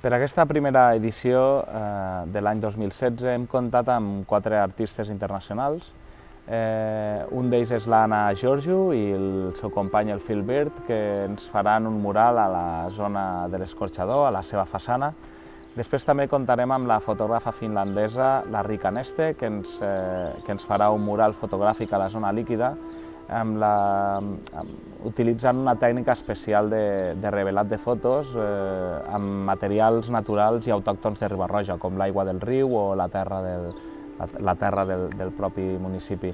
Per aquesta primera edició de l'any 2016 hem comptat amb 4 artistes internacionals. Un d'ells és l'Anna Giorgio i el seu company el Phil Bird, que ens faran un mural a la zona de l'Escorxador, a la seva façana. Després també comptarem amb la fotògrafa finlandesa, la Riika Neste, que ens farà un mural fotogràfic a la zona líquida, utilitzant una tècnica especial de revelat de fotos amb materials naturals i autòctons de Riba-roja, com l'aigua del riu o la terra del propi municipi.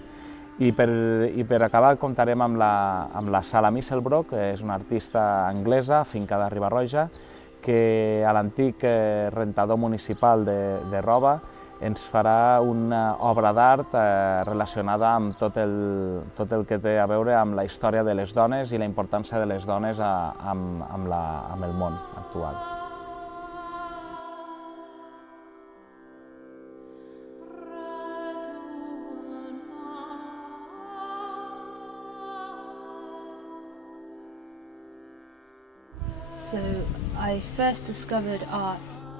I per acabar comptarem amb la Sala Misselbrook, que és una artista anglesa afincada a Riba-roja, que a l'antic rentador municipal de roba ens farà una obra d'art relacionada amb tot el que té a veure amb la història de les dones i la importància de les dones amb el món actual. So I first discovered art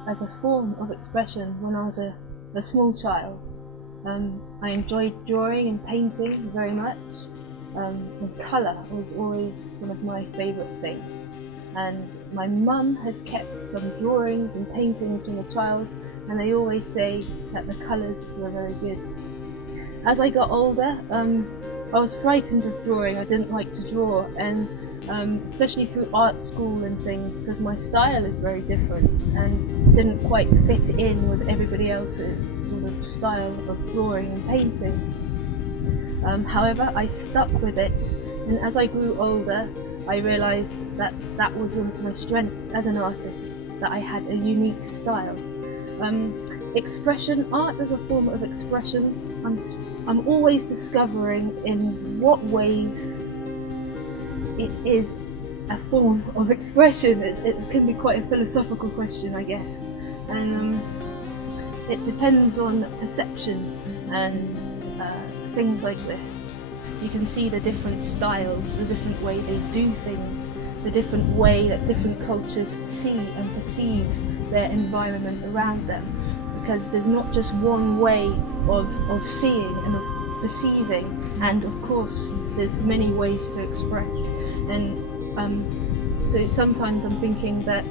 as a form of expression when I was a small child. I enjoyed drawing and painting very much, and colour was always one of my favourite things. And my mum has kept some drawings and paintings from a child, and they always say that the colours were very good. As I got older, I was frightened of drawing. I didn't like to draw, and especially through art school and things, because my style is very different and didn't quite fit in with everybody else's sort of style of drawing and painting. However, I stuck with it, and as I grew older, I realised that that was one of my strengths as an artist, that I had a unique style. Art as a form of expression, I'm always discovering in what ways it is a form of expression. It can be quite a philosophical question, I guess, and it depends on perception and things like this. You can see the different styles, the different way they do things, the different way that different cultures see and perceive their environment around them, because there's not just one way of seeing and of perceiving, and of course there's many ways to express. And so sometimes I'm thinking that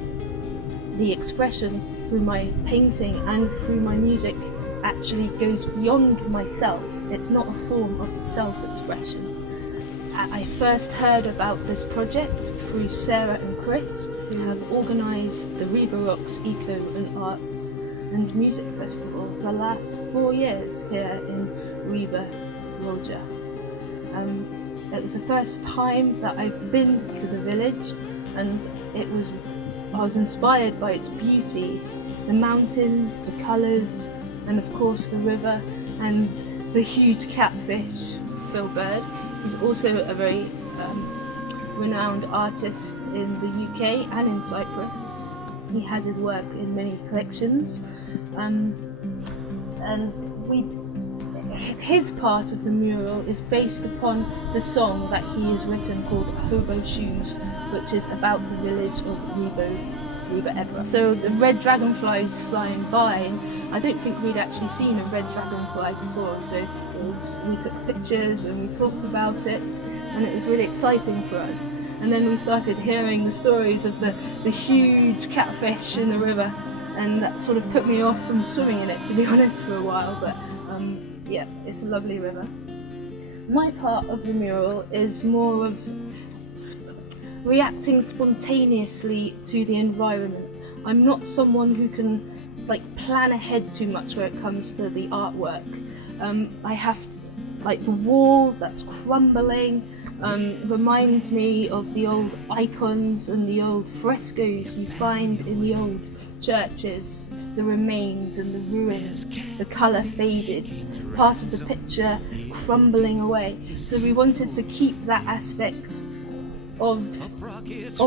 the expression through my painting and through my music actually goes beyond myself. It's not a form of self-expression. I first heard about this project through Sarah and Chris, who have organised the Riba-roja Eco and Arts and Music Festival for the last 4 years here in Riba-roja. It was the first time that I've been to the village, and I was inspired by its beauty, the mountains, the colours, and of course the river, and the huge catfish, Phil Bird. He's also a very renowned artist in the UK and in Cyprus. He has his work in many collections, and his part of the mural is based upon the song that he has written called Hobo Shoes, which is about the village of Riba-roja. So the red dragonflies flying by, and I don't think we'd actually seen a red dragonfly before, so we took pictures and we talked about it, and it was really exciting for us. And then we started hearing the stories of the huge catfish in the river, and that sort of put me off from swimming in it, to be honest, for a while, but yeah, it's a lovely river. My part of the mural is more of reacting spontaneously to the environment. I'm not someone who can plan ahead too much when it comes to the artwork. I have to, the wall that's crumbling reminds me of the old icons and the old frescoes you find in the old churches, the remains and the ruins, the colour faded, part of the picture crumbling away. So we wanted to keep that aspect of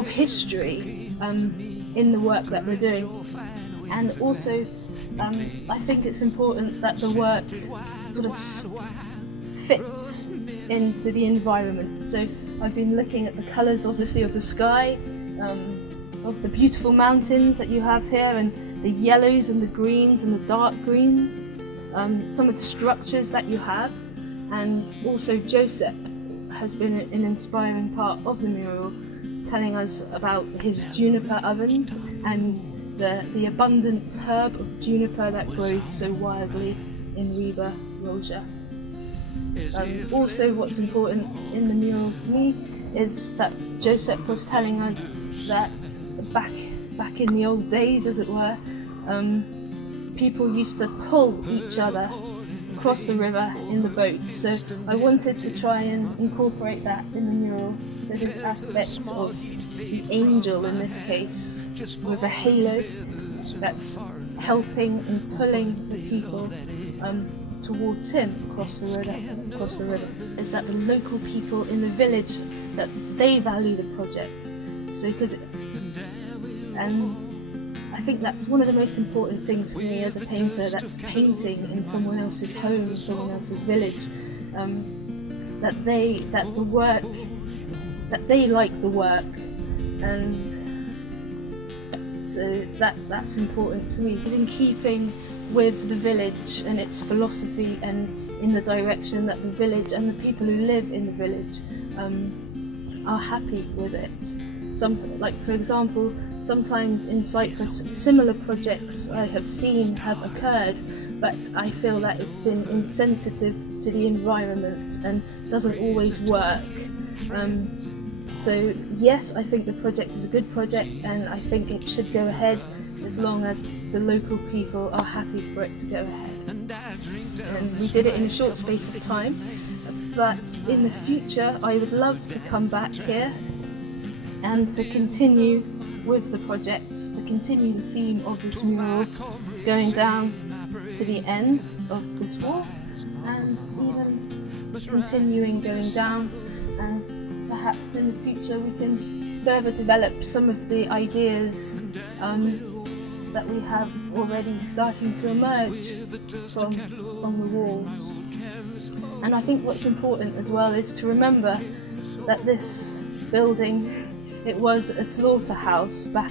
history in the work that we're doing. And also, I think it's important that the work sort of fits into the environment. So I've been looking at the colours, obviously, of the sky, of the beautiful mountains that you have here, and the yellows and the greens and the dark greens, some of the structures that you have. And also Joseph has been an inspiring part of the mural, telling us about his juniper ovens and the abundant herb of juniper that grows so wildly in Riba-roja. Also, what's important in the mural to me is that Joseph was telling us that back in the old days, as it were, people used to pull each other across the river in the boat. So I wanted to try and incorporate that in the mural. So there's aspects of the angel in this case, with a halo that's helping and pulling the people towards him across the river. Is that the local people in the village, that they value the project. So and I think that's one of the most important things to me as a painter, that's painting in someone else's home, someone else's village, that they like the work, and so that's important to me. It's in keeping with the village and its philosophy, and in the direction that the village and the people who live in the village are happy with it. Like for example, sometimes in Cyprus, similar projects I have seen have occurred, but I feel that it's been insensitive to the environment and doesn't always work. So yes, I think the project is a good project, and I think it should go ahead as long as the local people are happy for it to go ahead. And we did it in a short space of time, but in the future I would love to come back here and to continue with the project, to continue the theme of this mural, going down to the end of this wall, and even continuing going down, and perhaps in the future we can further develop some of the ideas that we have already starting to emerge from the walls. And I think what's important as well is to remember that this building, it was a slaughterhouse back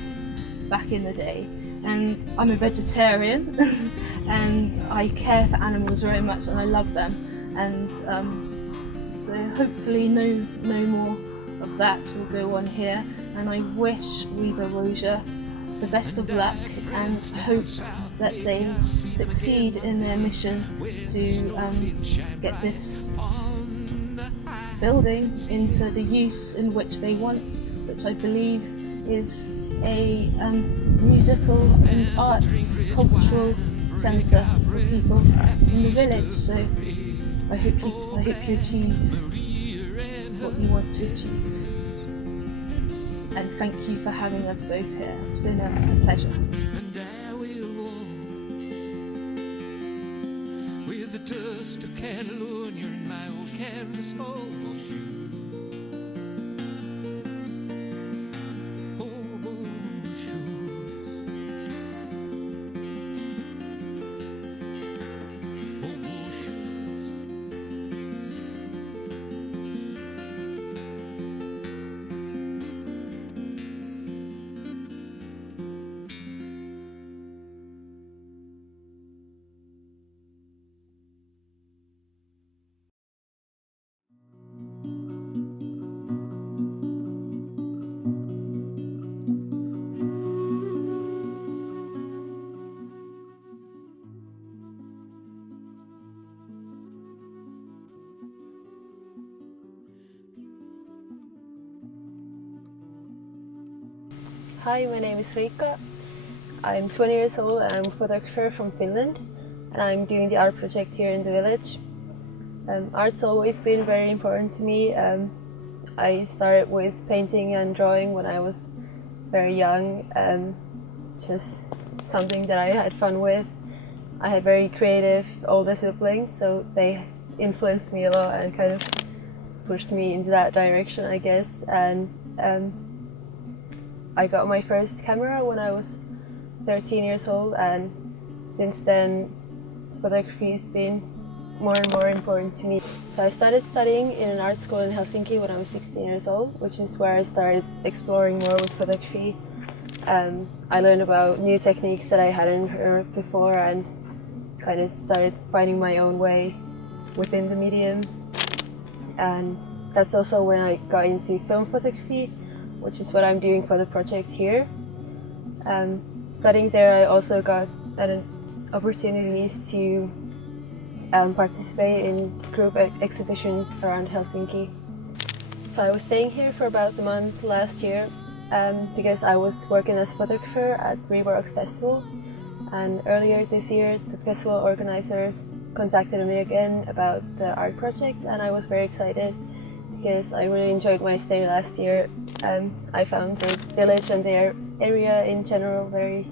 in the day, and I'm a vegetarian and I care for animals very much and I love them, and so hopefully no more of that will go on here, and I wish Riba-roja the best of luck and hope that they succeed in their mission to get this building into the use in which they want, which I believe is a musical and arts cultural centre for people in the village. So I hope you achieve what you want to achieve. And thank you for having us both here. It's been a pleasure. And I will walk with the dust of Catalonia in my old canvas hobo shoes. Hi, my name is Riikka. I'm 20 years old and I'm a photographer from Finland, and I'm doing the art project here in the village. Art's always been very important to me. I started with painting and drawing when I was very young, just something that I had fun with. I had very creative older siblings, so they influenced me a lot and kind of pushed me into that direction, I guess. And I got my first camera when I was 13 years old, and since then photography has been more and more important to me. So I started studying in an art school in Helsinki when I was 16 years old, which is where I started exploring more with photography. I learned about new techniques that I hadn't heard before and kind of started finding my own way within the medium. And that's also when I got into film photography, which is what I'm doing for the project here. Studying there, I also got opportunities to participate in group exhibitions around Helsinki. So I was staying here for about a month last year because I was working as photographer at Riba-roja festival. And earlier this year, the festival organizers contacted me again about the art project, and I was very excited because I really enjoyed my stay last year. I found the village and the area in general very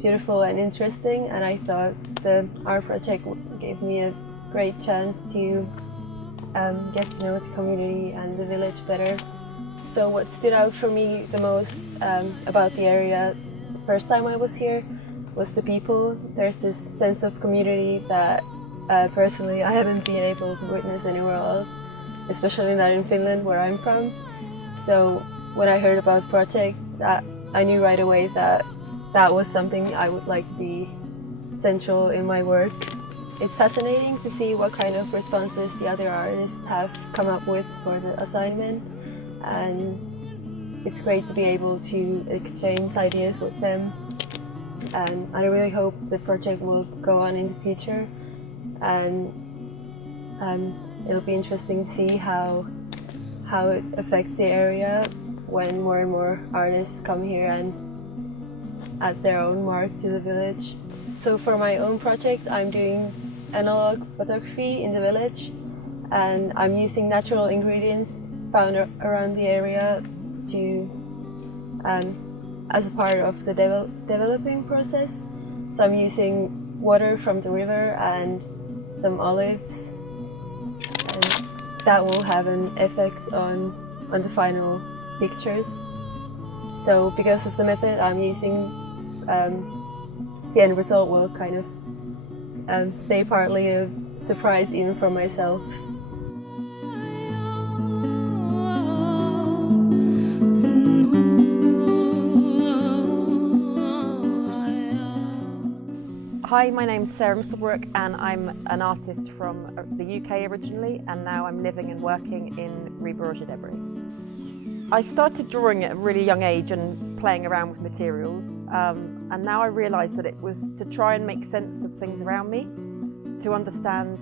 beautiful and interesting, and I thought the art project gave me a great chance to get to know the community and the village better. So what stood out for me the most about the area the first time I was here was the people. There's this sense of community that personally I haven't been able to witness anywhere else, especially not in Finland where I'm from. So when I heard about the project, I knew right away that that was something I would like to be central in my work. It's fascinating to see what kind of responses the other artists have come up with for the assignment, and it's great to be able to exchange ideas with them. And I really hope the project will go on in the future, and it'll be interesting to see how it affects the area when more and more artists come here and add their own mark to the village. So for my own project, I'm doing analog photography in the village, and I'm using natural ingredients found around the area to as a part of the developing process. So I'm using water from the river and some olives, and that will have an effect on the final pictures. So because of the method I'm using, the end result will kind of stay partly a surprise even for myself. Hi, my name's Sarah Musselbrook and I'm an artist from the UK originally, and now I'm living and working in Riba-roja. I started drawing at a really young age and playing around with materials, and now I realise that it was to try and make sense of things around me, to understand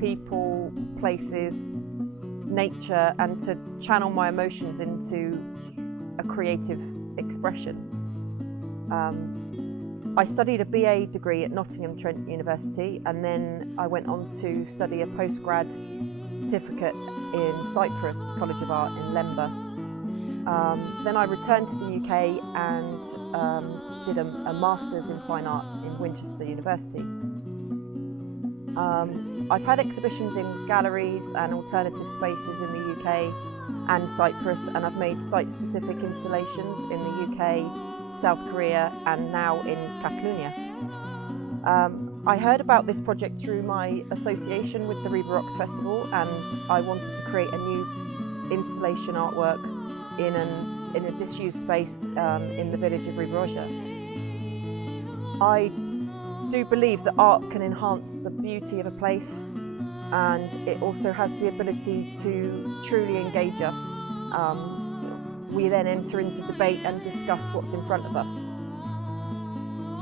people, places, nature, and to channel my emotions into a creative expression. I studied a BA degree at Nottingham Trent University, and then I went on to study a postgrad certificate in Cyprus College of Art in Lemba. Then I returned to the UK and did a Master's in Fine Art in Winchester University. I've had exhibitions in galleries and alternative spaces in the UK and Cyprus, and I've made site-specific installations in the UK, South Korea, and now in Catalonia. I heard about this project through my association with the Riba-roja Festival, and I wanted to create a new installation artwork in a disused space in the village of Riba-roja. I do believe that art can enhance the beauty of a place, and it also has the ability to truly engage us. We then enter into debate and discuss what's in front of us.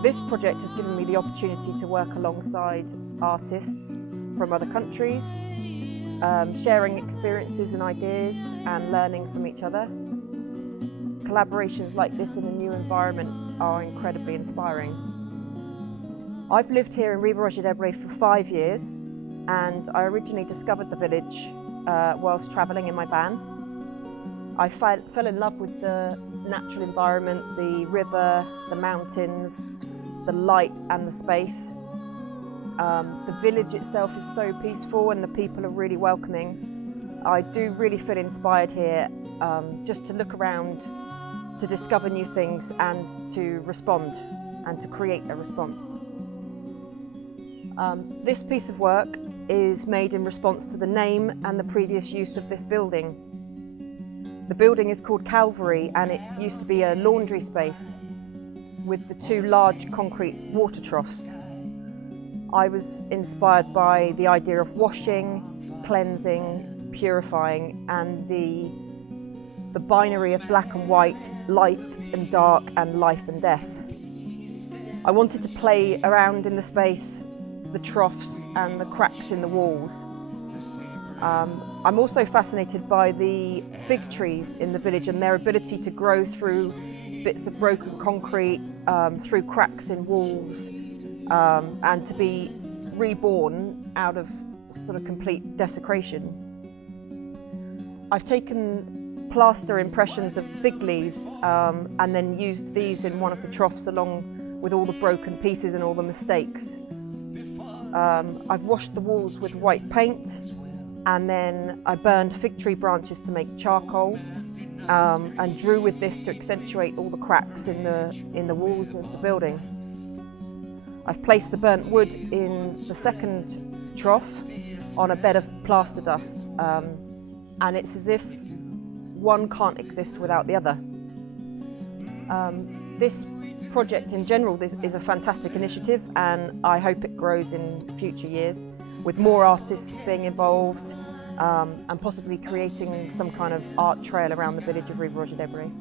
This project has given me the opportunity to work alongside artists from other countries, sharing experiences and ideas and learning from each other. Collaborations like this in a new environment are incredibly inspiring. I've lived here in Riba-roja for 5 years, and I originally discovered the village whilst travelling in my van. I fell in love with the natural environment, the river, the mountains, the light and the space. The village itself is so peaceful and the people are really welcoming. I do really feel inspired here just to look around, to discover new things and to respond and to create a response. This piece of work is made in response to the name and the previous use of this building. The building is called Calvary, and it used to be a laundry space with the two large concrete water troughs. I was inspired by the idea of washing, cleansing, purifying, and the binary of black and white, light and dark, and life and death. I wanted to play around in the space, the troughs and the cracks in the walls. I'm also fascinated by the fig trees in the village and their ability to grow through bits of broken concrete, through cracks in walls, and to be reborn out of sort of complete desecration. I've taken plaster impressions of fig leaves and then used these in one of the troughs along with all the broken pieces and all the mistakes. I've washed the walls with white paint, and then I burned fig tree branches to make charcoal, and drew with this to accentuate all the cracks in the walls of the building. I've placed the burnt wood in the second trough on a bed of plaster dust, and it's as if one can't exist without the other. This project in general is a fantastic initiative, and I hope it grows in future years with more artists being involved, and possibly creating some kind of art trail around the village of Riba-roja Debris.